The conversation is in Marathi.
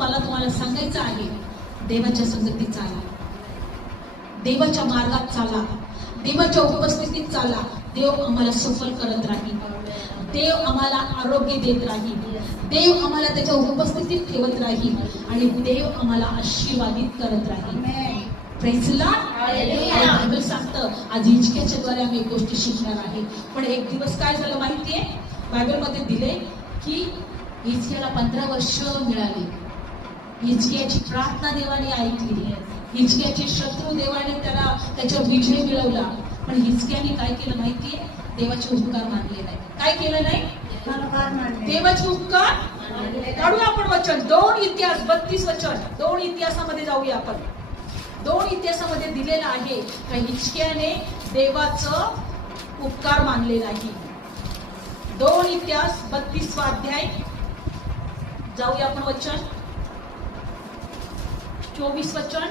मला तुम्हाला सांगायचं आहे, देवाच्या संगतीत चाला, देवाच्या मार्गात चाला, देवाच्या उपस्थितीत चाला. देव आम्हाला सफल करत राहील, देव आम्हाला आरोग्य देत राहील, देव आम्हाला त्याच्या उपस्थितीत ठेवत राहील आणि देव आम्हाला आशीर्वादित करत राहील. Praise Lord. बायबल सांगतं आज हिजकियाच्या द्वारे आम्ही एक गोष्ट शिकणार आहे. पण एक दिवस काय झालं माहितीये, बायबलमध्ये दिले की हिजकियाला 15 वर्ष मिळाली. हिजकियाची प्रार्थना देवाने ऐकली, हिजकियाचे शत्रू देवाने त्याला त्याच्यावर विजय मिळवला. पण हिजकियाने काय केलं माहितीये, देवाचे उपकार मानले नाही. काय केलं नाही? देवाचे उपकार. काढूया आपण वचन 2 इतिहास 32 वचन. 2 इतिहासामध्ये जाऊया आपण. 2 इतिहासामध्ये दिलेलं आहे का हिजकियाने देवाचं उपकार मानले नाही. 2 इतिहास 32 अध्याय जाऊया आपण वचन 24 वचन.